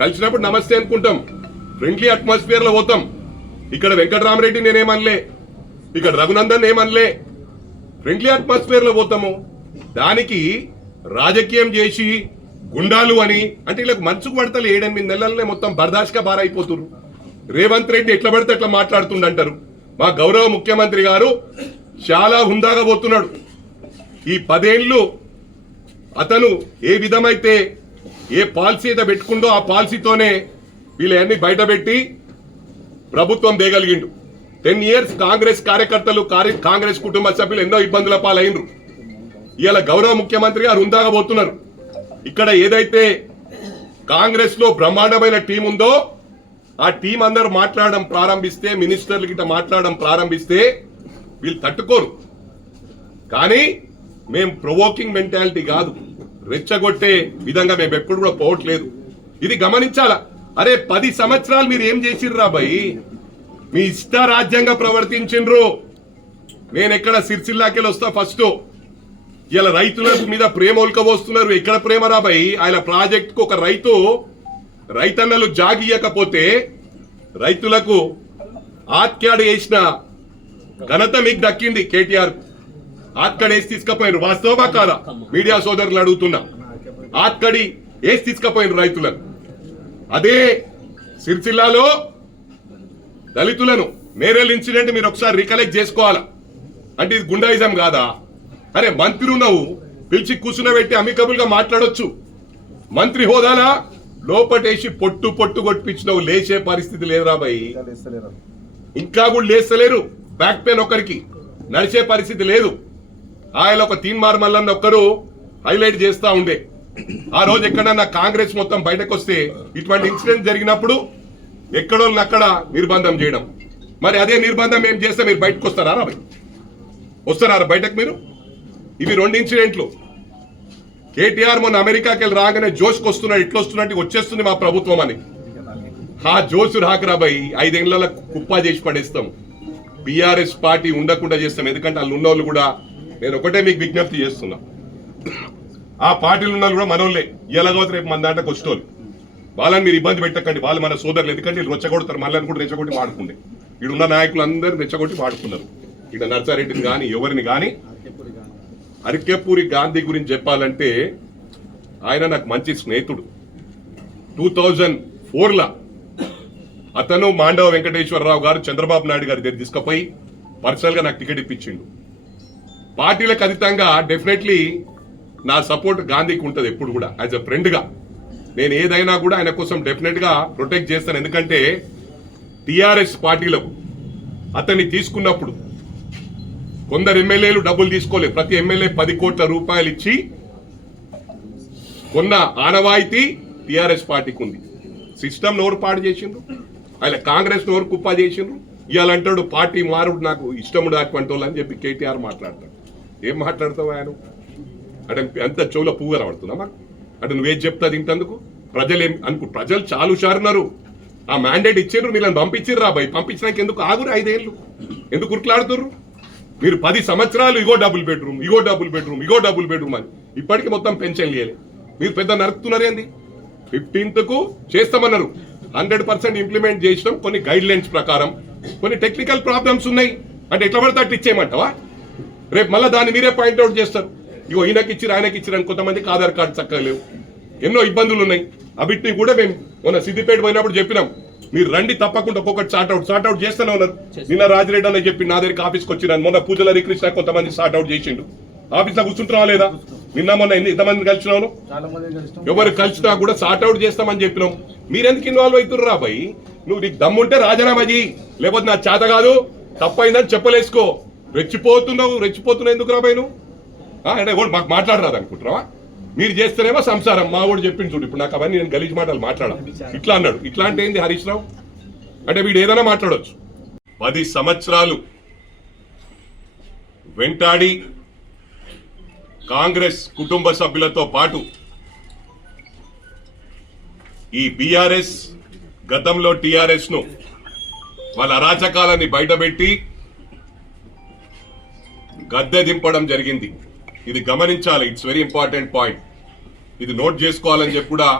కలిసినప్పుడు నమస్తే అనుకుంటాం, ఫ్రెండ్లీ అట్మాస్ఫియర్ లో పోతాం. ఇక్కడ వెంకటరామరెడ్డి నేనేమనలే, ఇక్కడ రఘునందన్ ఏమనలే, ఫ్రెండ్లీ అట్మాస్ఫియర్ లో పోతాము. దానికి రాజకీయం చేసి గుండాలు అని అంటే వీళ్ళకి మనసుకు పడతలే. 7-8 నెలలనే మొత్తం బర్దాష్గా బారైపోతున్నారు. రేవంత్ రెడ్డి ఎట్లా పడితే ఎట్లా మాట్లాడుతుండంటారు. మా గౌరవ ముఖ్యమంత్రి గారు చాలా హుందాగా పోతున్నాడు. ఈ 10 ఏళ్ళు అతను ఏ విధమైతే ఏ పాలసీ అయితే పెట్టుకుందో ఆ పాలసీతోనే వీళ్ళన్నీ బయటపెట్టి ప్రభుత్వం దేగలిగిండు. 10 ఇయర్స్ కాంగ్రెస్ కార్యకర్తలు, కాంగ్రెస్ కుటుంబ సభ్యులు ఎన్నో ఇబ్బందుల పాలైనరు. ఇవాళ గౌరవ ముఖ్యమంత్రి గారు హుందాగా పోతున్నారు. ఇక్కడ ఏదైతే కాంగ్రెస్ లో బ్రహ్మాండమైన టీం ఉందో ఆ టీం అందరూ మాట్లాడడం ప్రారంభిస్తే, మినిస్టర్లు గిట్ట మాట్లాడడం ప్రారంభిస్తే వీళ్ళు తట్టుకోరు. కానీ మేము ప్రొవోకింగ్ మెంటాలిటీ కాదు, రెచ్చగొట్టే విధంగా మేము ఎప్పుడు కూడా పోవట్లేదు. ఇది గమనించాలా. అరే 10 సంవత్సరాలు మీరు ఏం చేసిర్రా భయ్? మీ ఇష్ట రాజ్యంగా ప్రవర్తించిండ్రు. నేను ఎక్కడ సిరిసిల్లాకెళ్ళి వస్తా ఫస్ట్. ఇలా రైతుల మీద ప్రేమ ఉల్కబోస్తున్నారు. ఎక్కడ ప్రేమ రాబాయి? ఆయన ప్రాజెక్ట్ కు ఒక రైతన్నలు జాగియకపోతే రైతులకు ఆత్కాడు వేసిన ఘనత మీకు దక్కింది. కేటీఆర్ ఆత్కడి వేసి తీసుకపోయినారు. వాస్తవమా కాదా? మీడియా సోదరులు అడుగుతున్నా. ఆత్కడి వేసి తీసుకపోయినారు రైతులను. అదే సిరిసిల్లాలో దళితులను నేరేల్ ఇన్సిడెంట్ మీరు ఒకసారి రికలెక్ట్ చేసుకోవాలా. అంటే ఇది గుండాయిజం కాదా? అరే మంత్రి ఉన్నావు, పిలిచి కూర్చునబెట్టి అమికబుల్ గా మాట్లాడొచ్చు. మంత్రి హోదాలా లోపటేసి పొట్టు కొట్టిపించినావు. లేచే పరిస్థితి లేదురా బాయ్. ఇంకా కూడా లేస్తలేరు. బ్యాక్ పెయిన్ ఒకరికి, నడిచే పరిస్థితి లేదు. ఆయన ఒక తీన్మార్ మల్లన్న ఒక్కరు హైలైట్ చేస్తా ఉండే. ఆ రోజు ఎక్కడన్నా కాంగ్రెస్ మొత్తం బయటకు వస్తే ఇటువంటి ఇన్సిడెంట్ జరిగినప్పుడు ఎక్కడోళ్ళని అక్కడ నిర్బంధం చేయడం. మరి అదే నిర్బంధం ఏం చేస్తే మీరు బయటకు వస్తారా? వస్తున్నారా బయటకు మీరు? ఇవి 2 ఇన్సిడెంట్లు. కేటీఆర్ మొన్న అమెరికాకి వెళ్ళి రాగానే జోష్కి వస్తున్నాడు, ఇట్లా వస్తున్నట్టు వచ్చేస్తుంది మా ప్రభుత్వం అని. ఆ జోష్ రాకరాబాయి 5 ఏళ్ల కుప్పా చేసి పడేస్తాం. బీఆర్ఎస్ పార్టీ ఉండకుండా చేస్తాం. ఎందుకంటే వాళ్ళు ఉన్నోళ్ళు కూడా, నేను ఒకటే మీకు విజ్ఞప్తి చేస్తున్నా, ఆ పార్టీలు ఉన్న కూడా మనోళ్ళే. ఎలాగో రేపు మన దాంట్లోకి వచ్చేటోళ్ళు. వాళ్ళని మీరు ఇబ్బంది పెట్టకండి. వాళ్ళు మన సోదరులు. ఎందుకంటే వీళ్ళు రెచ్చగొడతారు. మళ్ళీ కూడా రెచ్చగొట్టి వాడుకుండే. ఈడున్న నాయకులు అందరూ రెచ్చగొట్టి వాడుకున్నారు. ఇక్కడ నర్సారెడ్డిని కానీ ఎవరిని కానీ. అరికెపూరి గాంధీ గురించి చెప్పాలంటే ఆయన నాకు మంచి స్నేహితుడు. 2004 అతను మాండవ వెంకటేశ్వరరావు గారు చంద్రబాబు నాయుడు గారి దగ్గర తీసుకుపోయి పర్సనల్ గా నాకు టికెట్ ఇప్పించిండు. పార్టీలకు అతీతంగా డెఫినెట్లీ నా సపోర్ట్ గాంధీకి ఉంటుంది ఎప్పుడు కూడా. యాజ్ ఎ ఫ్రెండ్ గా నేను ఏదైనా కూడా ఆయన కోసం డెఫినెట్ గా ప్రొటెక్ట్ చేస్తాను. ఎందుకంటే టిఆర్ఎస్ పార్టీలకు అతన్ని తీసుకున్నప్పుడు కొందరు ఎమ్మెల్యేలు డబ్బులు తీసుకోలేదు. ప్రతి ఎమ్మెల్యే 10 కోట్ల రూపాయలు ఇచ్చి కొన్న ఆనవాయితీ టిఆర్ఎస్ పార్టీకి ఉంది. సిస్టమ్ నోరు పాడు చేసిండ్రు. ఆయన కాంగ్రెస్ నోరు కుప్పా చేసిండ్రు. ఇవాళ అంటాడు పార్టీ మారుడు నాకు ఇష్టముడు అటువంటి వాళ్ళు అని చెప్పి కేటీఆర్ మాట్లాడతాడు. ఏం మాట్లాడతావు ఆయన? అంటే ఎంత చెవులో పువ్వు కనబడుతున్నా మాకు? అంటే నువ్వేం చెప్తా తింటందుకు? ప్రజలు ఏం ప్రజలు చాలా హుషారున్నారు. ఆ మ్యాండేట్ ఇచ్చిండ్రు, వీళ్ళని పంపించిర్రు. రాబాయి పంపించినాక ఎందుకు ఆగురు? 5 ఏళ్ళు ఎందుకు ఉరుకులాడుతుర్రు? మీరు 10 సంవత్సరాలు ఇగో డబుల్ బెడ్రూమ్ అని ఇప్పటికీ మొత్తం పెన్షన్ లేలే. మీరు పెద్ద నరుకుతున్నారేంది? 15th కు చేస్తామన్నారు. 100% ఇంప్లిమెంట్ చేసినాం. కొన్ని గైడ్ లైన్స్ ప్రకారం కొన్ని టెక్నికల్ ప్రాబ్లమ్స్ ఉన్నాయి. అంటే ఎట్లా పడితే అట్లా ఇచ్చేయమంటావా? రేపు మళ్ళీ దాన్ని మీరే పాయింట్అవుట్ చేస్తారు. ఇగో ఈయనకిచ్చిరు ఆయనకిచ్చిరని. కొంతమందికి ఆధార్ కార్డు చక్కగా లేవు, ఎన్నో ఇబ్బందులు ఉన్నాయి. అవిటిని కూడా మేము మొన్న సిద్దిపేట పోయినప్పుడు చెప్పినాం. మీరు రండి తప్పకుండా ఒక్కొక్కటి సార్ట్అవుట్ చేస్తూనే ఉన్నారు. నిన్న రాజిరెడ్డి అని చెప్పి నా దగ్గరికి ఆఫీస్కి వచ్చినాను. మొన్న పూజల హరికృష్ణ కొంతమంది సార్ట్అవుట్ చేసిండు. ఆఫీస్లో కూర్చుంటున్నావా లేదా? నిన్న మొన్న ఎంతమందిని కలిసినావు? చాలా మంది కలుస్తాం. ఎవరు కలిసినా కూడా సార్ట్అవుట్ చేస్తామని చెప్పినాం. మీరెందుకు ఇన్వాల్వ్ అవుతుర్రా భయ్? నువ్వు నీకు దమ్ముంటే రాజీనామా చెయ్యి, లేకపోతే నా చేత కాదు తప్పైందని చెప్పలేసుకో. రెచ్చిపోతున్నావు ఎందుకు రా భయ్ నువ్వు? అంటే కూడా మాకు మాట్లాడరాదు అనుకుంటున్నావా? మీరు చేస్తేనేమో సంసారం. మా వాడు చెప్పింది చూడు, ఇప్పుడు నాకు అవన్నీ నేను గలీజ్ మాటలు మాట్లాడాలి. ఇట్లా అన్నాడు. ఇట్లా అంటే ఏంది హరీష్ రావు? అంటే వీడు ఏదైనా మాట్లాడవచ్చు. 10 సంవత్సరాలు వెంటాడి కాంగ్రెస్ కుటుంబ సభ్యులతో పాటు ఈ బీఆర్ఎస్ గతంలో టీఆర్ఎస్ ను వాళ్ళ అరాచకాలని బయటపెట్టి గద్దె దింపడం జరిగింది. ఇది గమనించాలి. It's very important point. ఇది నోట్ చేసుకోవాలని చెప్పి కూడా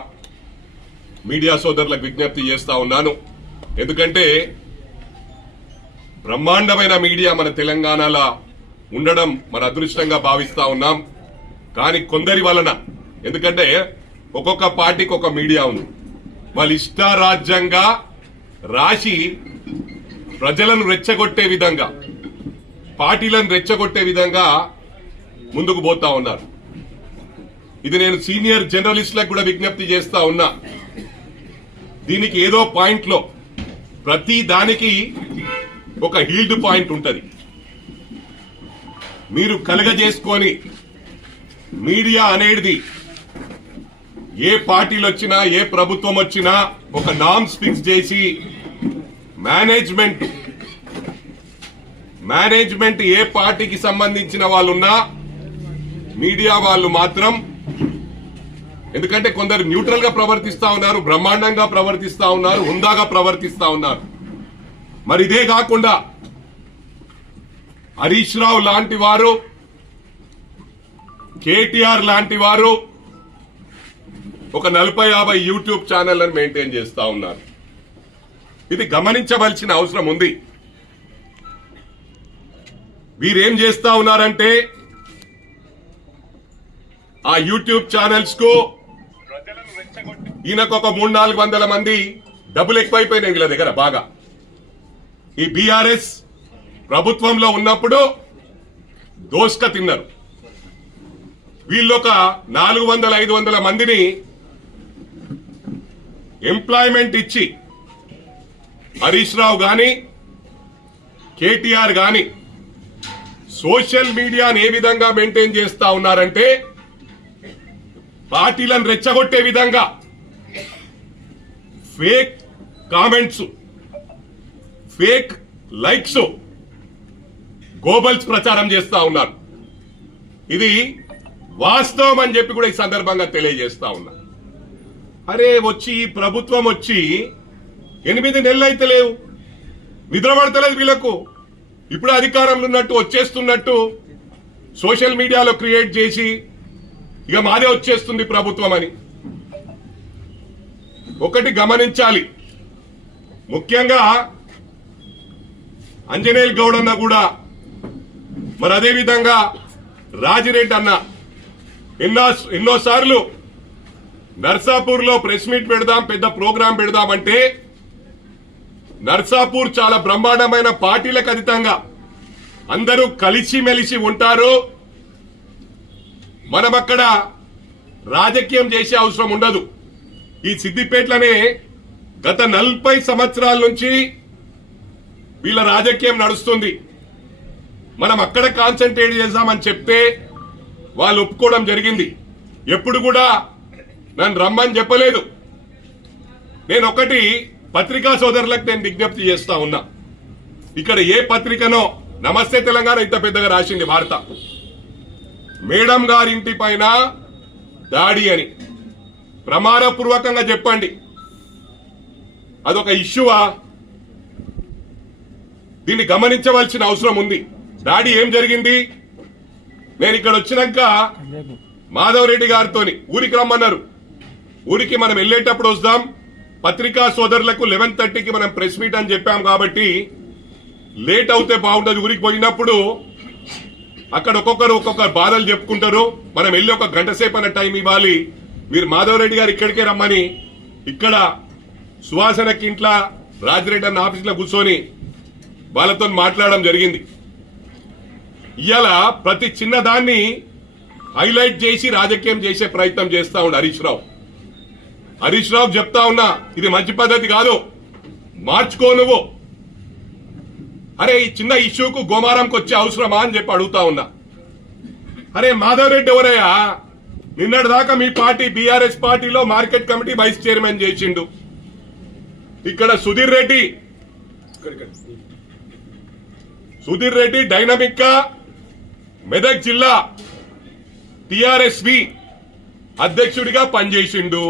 మీడియా సోదరులకు విజ్ఞప్తి చేస్తా ఉన్నాను. ఎందుకంటే బ్రహ్మాండమైన మీడియా మన తెలంగాణలో ఉండడం మన అదృష్టంగా భావిస్తా ఉన్నాం. కానీ కొందరి వలన, ఎందుకంటే ఒక్కొక్క పార్టీకి ఒక మీడియా ఉంది, వాళ్ళు ఇష్టారాజ్యంగా రాసి ప్రజలను రెచ్చగొట్టే విధంగా, పార్టీలను రెచ్చగొట్టే విధంగా ముందుకు పోతా ఉన్నారు. ఇది నేను సీనియర్ జర్నలిస్టులకు కూడా విజ్ఞప్తి చేస్తా ఉన్నా. దీనికి ఏదో పాయింట్ లో ప్రతి దానికి ఒక హీల్డ్ పాయింట్ ఉంటది. మీరు కలగజేసుకొని మీడియా అనేది ఏ పార్టీలు వచ్చినా ఏ ప్రభుత్వం వచ్చినా ఒక నామ్స్ ఫిక్స్ చేసి మేనేజ్మెంట్ ఏ పార్టీకి సంబంధించిన వాళ్ళున్నా మీడియా వాళ్ళు మాత్రం, ఎందుకంటే కొందరు న్యూట్రల్ గా ప్రవర్తిస్తా ఉన్నారు, బ్రహ్మాండంగా ప్రవర్తిస్తా ఉన్నారు, హుందాగా ప్రవర్తిస్తా ఉన్నారు. మరి ఇదే కాకుండా హరీష్ రావు లాంటి వారు, కేటీఆర్ లాంటి వారు ఒక 40-50 యూట్యూబ్ ఛానళ్లను మెయింటైన్ చేస్తా ఉన్నారు. ఇది గమనించవలసిన అవసరం ఉంది. వీరేం చేస్తా ఉన్నారంటే ఆ యూట్యూబ్ ఛానల్స్ కు ఈయనకు ఒక 300-400 మంది డబ్బులు ఎక్కువైపోయినాయి వీళ్ళ దగ్గర బాగా. ఈ బీఆర్ఎస్ ప్రభుత్వంలో ఉన్నప్పుడు దోస్క తిన్నారు. వీళ్ళు ఒక 400-500 మందిని ఎంప్లాయ్మెంట్ ఇచ్చి హరీష్ రావు గాని కేటీఆర్ గాని సోషల్ మీడియాని ఏ విధంగా మెయింటైన్ చేస్తా ఉన్నారంటే పార్టీలను రెచ్చగొట్టే విధంగా fake comments, fake likes, Goebbels ప్రచారం చేస్తా ఉన్నారు. ఇది వాస్తవం అని చెప్పి కూడా ఈ సందర్భంగా తెలియజేస్తా ఉన్నా. అరే వచ్చి ప్రభుత్వం వచ్చి 8 నెలలు అయితే లేవు, నిద్ర పడతలేదు వీళ్లకు. ఇప్పుడు అధికారంలో ఉన్నట్టు వచ్చేస్తున్నట్టు సోషల్ మీడియాలో క్రియేట్ చేసి ఇక మాదే వచ్చేస్తుంది ప్రభుత్వం అని. ఒకటి గమనించాలి, ముఖ్యంగా అంజనేయుల్ గౌడ్ అన్న కూడా, మరి అదే విధంగా రాజిరెడ్డి అన్న ఎన్నోసార్లు నర్సాపూర్ లో ప్రెస్ మీట్ పెడదాం, పెద్ద ప్రోగ్రాం పెడదామంటే నర్సాపూర్ చాలా బ్రహ్మాండమైన పార్టీలకు అతీతంగా అందరూ కలిసిమెలిసి ఉంటారు. మనం అక్కడ రాజకీయం చేసే అవసరం ఉండదు. ఈ సిద్దిపేటలోనే గత 40 సంవత్సరాల నుంచి వీళ్ళ రాజకీయం నడుస్తుంది. మనం అక్కడ కాన్సన్ట్రేట్ చేద్దామని చెప్తే వాళ్ళు ఒప్పుకోవడం జరిగింది. ఎప్పుడు కూడా నన్ను రమ్మని చెప్పలేదు. నేను ఒకటి పత్రికా సోదరులకు నేను విజ్ఞప్తి చేస్తా ఉన్నా. ఇక్కడ ఏ పత్రికనో నమస్తే తెలంగాణ ఇంత పెద్దగా రాసింది వార్త, మేడం గారింటి పైన దాడి అని. ప్రమాణపూర్వకంగా చెప్పండి, అదొక ఇష్యూవా? దీన్ని గమనించవలసిన అవసరం ఉంది. దాడి ఏం జరిగింది? నేను ఇక్కడ వచ్చినాక మాధవ్ రెడ్డి గారితో ఊరికి రమ్మన్నారు. ఊరికి మనం వెళ్లేటప్పుడు వద్దాం, పత్రికా సోదరులకు 11:30కి మనం ప్రెస్ మీట్ అని చెప్పాం కాబట్టి లేట్ అవుతే బాగుంటుంది. ఊరికి పోయినప్పుడు అక్కడ ఒక్కొక్కరు బాధలు చెప్పుకుంటారు. మనం వెళ్ళి ఒక గంట సేపు అన్న టైం ఇవ్వాలి. మీరు మాధవ్ రెడ్డి గారు ఇక్కడికే రమ్మని ఇక్కడ సువాసనకి ఇంట్లో రాజిరెడ్డి అన్న ఆఫీసులో కూర్చొని వాళ్ళతో మాట్లాడడం జరిగింది. ఇవాళ ప్రతి చిన్నదాన్ని హైలైట్ చేసి రాజకీయం చేసే ప్రయత్నం చేస్తా ఉండు హరీష్ రావు చెప్తా ఉన్నా, ఇది మంచి పద్ధతి కాదు, మార్చుకో నువ్వు. అరే ఈ చిన్న ఇష్యూకు గోమారంకి వచ్చే అవసరమా అని చెప్పి అడుగుతా ఉన్నా. అరే మాధవ్ రెడ్డి ఎవరయ్యా? నిన్నటి దాకా మీ పార్టీ బీఆర్ఎస్ పార్టీలో మార్కెట్ కమిటీ వైస్ చైర్మన్ చేసిండు. ఇక్కడ సుధీర్ రెడ్డి డైనమిక్ గా మెదక్ జిల్లా టిఆర్ఎస్వి అధ్యక్షుడిగా పనిచేసిండు.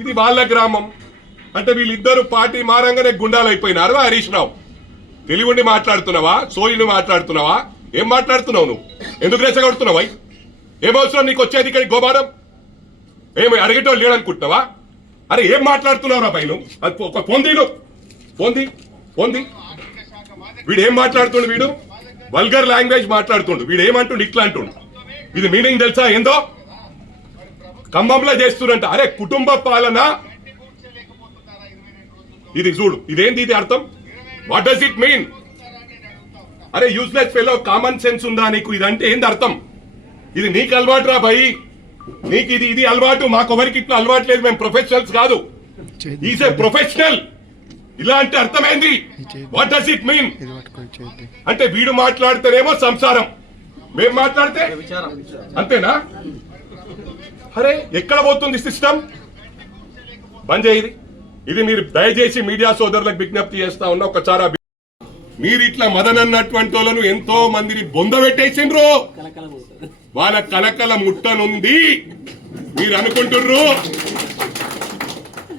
ఇది వాళ్ళ గ్రామం. అంటే వీళ్ళిద్దరు పార్టీ మారంగానే గుండాలు అయిపోయినారు. హరీష్ రావు తెలివిండి మాట్లాడుతున్నావా, సోయిని మాట్లాడుతున్నావా, ఏం మాట్లాడుతున్నావు నువ్వు? ఎందుకు రెచ్చగొడుతున్నావా? ఏం అవసరం నీకు వచ్చేది ఇక్కడికి గోమారం? ఏమి అడిగేటోళ్ళు లేడనుకుంటున్నావా? అరే ఏం మాట్లాడుతున్నావు రా పైన? ఒక పొంది వీడు ఏం మాట్లాడుతుండు? వీడు వల్గర్ లాంగ్వేజ్ మాట్లాడుతుండు. వీడు ఏమంటుండు? ఇట్లా అంటుండు. ఇది మీనింగ్ తెలుసా ఏందో? ఖమ్మంలో చేస్తున్నంట. అరే కుటుంబ పాలన ఇది చూడు, ఇదేంటి ఇది అర్థం? What does it mean? అరే యూస్లెస్ ఫెలో, కామన్ సెన్స్ ఉందా నీకు? ఇదంటే ఏంది అర్థం? ఇది నీకు అలవాటు రా భయ్, నీకు ఇది అలవాటు. మాకొవరికి ఇట్లా అలవాటు లేదు, మేము ప్రొఫెషనల్స్ కాదు. Is a professional. ఇలాంటి అర్థమైంది. What does it mean? అంటే వీడు మాట్లాడితేనేమో సంసారం, మేము మాట్లాడితే అంతేనా? అరే ఎక్కడ పోతుంది సిస్టమ్? బంద్ చేయి. ఇది మీరు దయచేసి మీడియా సోదరులకు విజ్ఞప్తి చేస్తా ఉన్నా. ఒకసారి మీరు ఇట్లా మదన్ అన్నటువంటి వాళ్ళను ఎంతో మందిని బొంద పెట్టేసిండ్రు. వాళ్ళ కలకల ముట్టనుంది. మీరు అనుకుంటుర్రు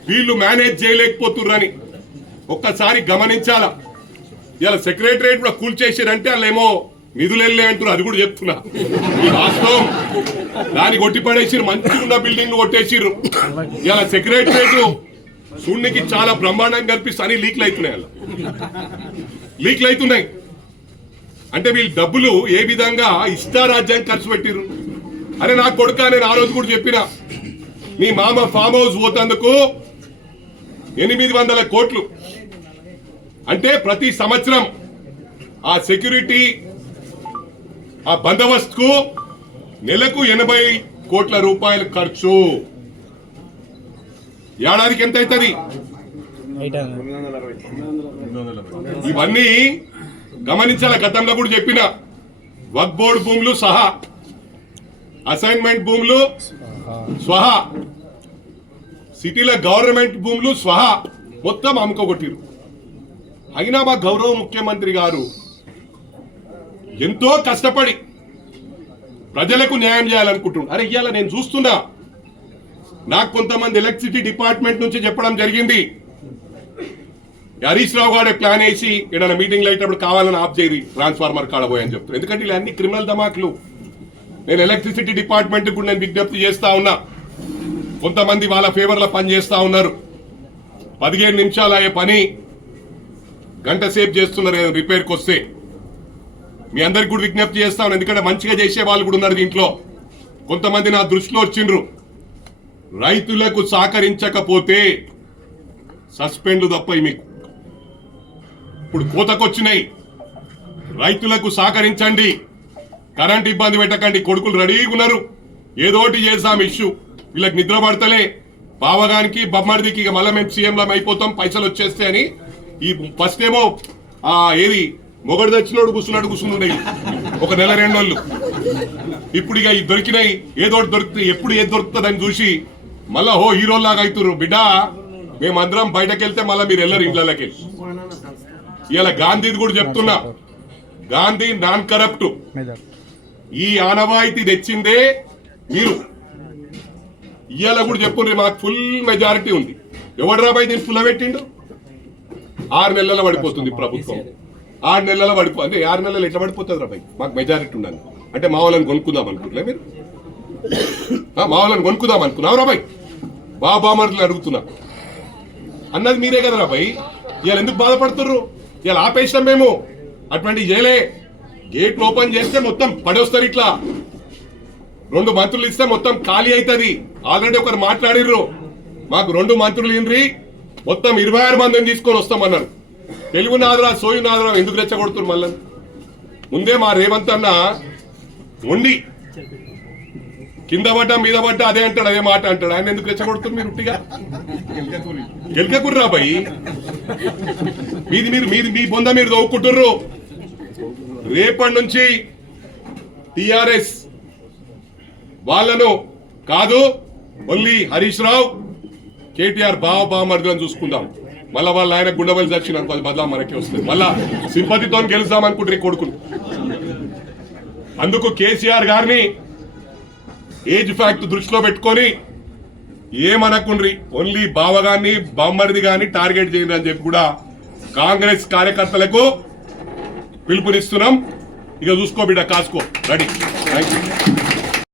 వీళ్ళు మేనేజ్ చేయలేకపోతుర్రని. ఒక్కసారి గమనించాలా. ఇలా సెక్రటరియట్ కూడా కూల్చేసారంటే వాళ్ళేమో నిధులు వెళ్ళే అంటారు. అది కూడా చెప్తున్నా, ఈ వాస్తవం. దాన్ని కొట్టి పడేసిరు. మంచిగా ఉన్న బిల్డింగ్ కొట్టేసిర్రు. ఇలా సెక్రటరియట్ శూన్యకి చాలా బ్రహ్మాండంగా కనిపిస్తా అని లీక్లు అవుతున్నాయి. అంటే వీళ్ళు డబ్బులు ఏ విధంగా ఇష్టారాజ్యాన్ని ఖర్చు పెట్టిర్రు. అరే నా కొడుకా, నేను ఆ రోజు కూడా చెప్పిన, నీ మామ ఫామ్ హౌస్ పోతందుకు 800 కోట్లు. అంటే ప్రతి సంవత్సరం ఆ సెక్యూరిటీ, ఆ బందోబస్తుకు నెలకు 80 కోట్ల రూపాయలు ఖర్చు. ఏడాదికి ఎంత అవుతుంది? ఇవన్నీ గమనించాల. గతంలో కూడా చెప్పిన, వక్ఫ్ బోర్డు భూములు సహా, అసైన్మెంట్ భూములు స్వహా, సిటీల గవర్నమెంట్ భూములు స్వహా మొత్తం అమ్ముకోగొట్టిరు. అయినా మా గౌరవ ముఖ్యమంత్రి గారు ఎంతో కష్టపడి ప్రజలకు న్యాయం చేయాలనుకుంటున్నారు. అరే ఇవాళ నేను చూస్తున్నా, నాకు కొంతమంది ఎలక్ట్రిసిటీ డిపార్ట్మెంట్ నుంచి చెప్పడం జరిగింది, హరీష్ రావు గారే ప్లాన్ వేసి ఏదైనా మీటింగ్లు అయ్యేటప్పుడు కావాలని ఆఫ్ చేయి, ట్రాన్స్ఫార్మర్ కాడబోయని చెప్తారు. ఎందుకంటే ఇలా అన్ని క్రిమినల్ ధమాకులు. నేను ఎలక్ట్రిసిటీ డిపార్ట్మెంట్ కూడా నేను విజ్ఞప్తి చేస్తా ఉన్నా. కొంతమంది వాళ్ళ ఫేవర్లో పని చేస్తా ఉన్నారు. 15 నిమిషాలు అయ్యే పని గంట సేపు చేస్తున్నారు రిపేర్కి వస్తే. మీ అందరికి కూడా విజ్ఞప్తి చేస్తా ఉన్నాను, ఎందుకంటే మంచిగా చేసే వాళ్ళు కూడా ఉన్నారు దీంట్లో. కొంతమంది నా దృష్టిలో వచ్చిండ్రు. రైతులకు సహకరించకపోతే సస్పెండ్లు తప్పయి మీకు. ఇప్పుడు కోతకొచ్చినాయి. రైతులకు సహకరించండి, కరెంట్ ఇబ్బంది పెట్టకండి. కొడుకులు రెడీగా ఉన్నారు, ఏదోటి చేసాం ఇష్యూ. వీళ్ళకి నిద్ర పడతలే, బావగానికి బొమ్మడిదికి ఇక మళ్ళీ మేము సీఎంలో అయిపోతాం పైసలు వచ్చేస్తే అని. ఈ ఫస్ట్ ఏమో ఏది మొగడు తెచ్చినోడు కూర్చున్నాడు ఒక నెల 2 నెలలు. ఇప్పుడు ఇక దొరికినాయి, ఏదోటి దొరుకుతుంది. ఎప్పుడు ఏది దొరుకుతుందని చూసి మళ్ళా హీరోలాగా అవుతున్నారు. బిడ్డా మేమందరం బయటకు వెళ్తే మళ్ళీ మీరు వెళ్ళరు ఇంట్లోకి. ఇలా గాంధీది కూడా చెప్తున్నా, గాంధీ నాన్ కరప్ట్. ఈ ఆనవాయితీ తెచ్చిందే మీరు. ఇవాళ కూడా చెప్పుండ్రి, మాకు ఫుల్ మెజారిటీ ఉంది. ఎవడు రాబాయి దీన్ని ఫుల్ పెట్టిండు? 6 నెలల పడిపోతుంది ప్రభుత్వం. 6 నెలల అంటే 6 నెలలు ఎట్లా పడిపోతుంది రాబాయి? మాకు మెజారిటీ ఉండాలి అంటే మా వాళ్ళని కొనుక్కుందాం అనుకుంటున్నా. మీరు మా వాళ్ళని కొనుక్కుందాం అనుకున్నావు రాబాయి? బాబామర్లు అడుగుతున్నా అన్నది మీరే కదా రాబాయి. ఇవాళ ఎందుకు బాధపడుతుర్రు? ఇవాళ ఆపేసినాం మేము, అటువంటి చేయలే. గేట్లు ఓపెన్ చేస్తే మొత్తం పడేస్తారు. ఇట్లా 2 మంత్రులు ఇస్తే మొత్తం ఖాళీ అవుతుంది. ఆల్రెడీ ఒకరు మాట్లాడిర్రు, మాకు 2 మంత్రులు ఇన్రి మొత్తం 26 మందిని తీసుకొని వస్తామన్నారు. తెలుగు నాదరా సోయు నాదరా ఎందుకు రెచ్చగొడుతున్నారు? మళ్ళీ ముందే మా రేవంత్ అన్న ఉండి కింద పడ్డా మీద పడ్డా అదే అంటాడు, అదే మాట అంటాడు. ఆయన ఎందుకు రెచ్చగొడుతుంది మీరు ఉట్టిగా? గెలికకుర్రా భయ్, మీది మీ బొంద మీరు తవ్వుకుంటుర్రు. రేపటి నుంచి టిఆర్ఎస్ వాళ్ళను కాదు, ఓన్లీ హరీష్ రావు కేటీఆర్ బావమరుదులను చూసుకుందాం. మళ్ళా వాళ్ళ ఆయన గుండెబలి చచ్చినందుకు అది బదలా మనకే వస్తుంది. మళ్ళా సింపతితో గెలుస్తాం అనుకుంటే కొడుకులు. అందుకు కేసీఆర్ గారిని ఏజ్ ఫ్యాక్ట్ దృష్టిలో పెట్టుకొని ఏమనకుండ్రి, ఓన్లీ బావగాన్ని బామ్మరిది గాని టార్గెట్ చేయండి అని చెప్పి కూడా కాంగ్రెస్ కార్యకర్తలకు పిలుపునిస్తున్నాం. ఇక చూసుకో బిడ్డ, కాసుకో. రెడీ. Thank you.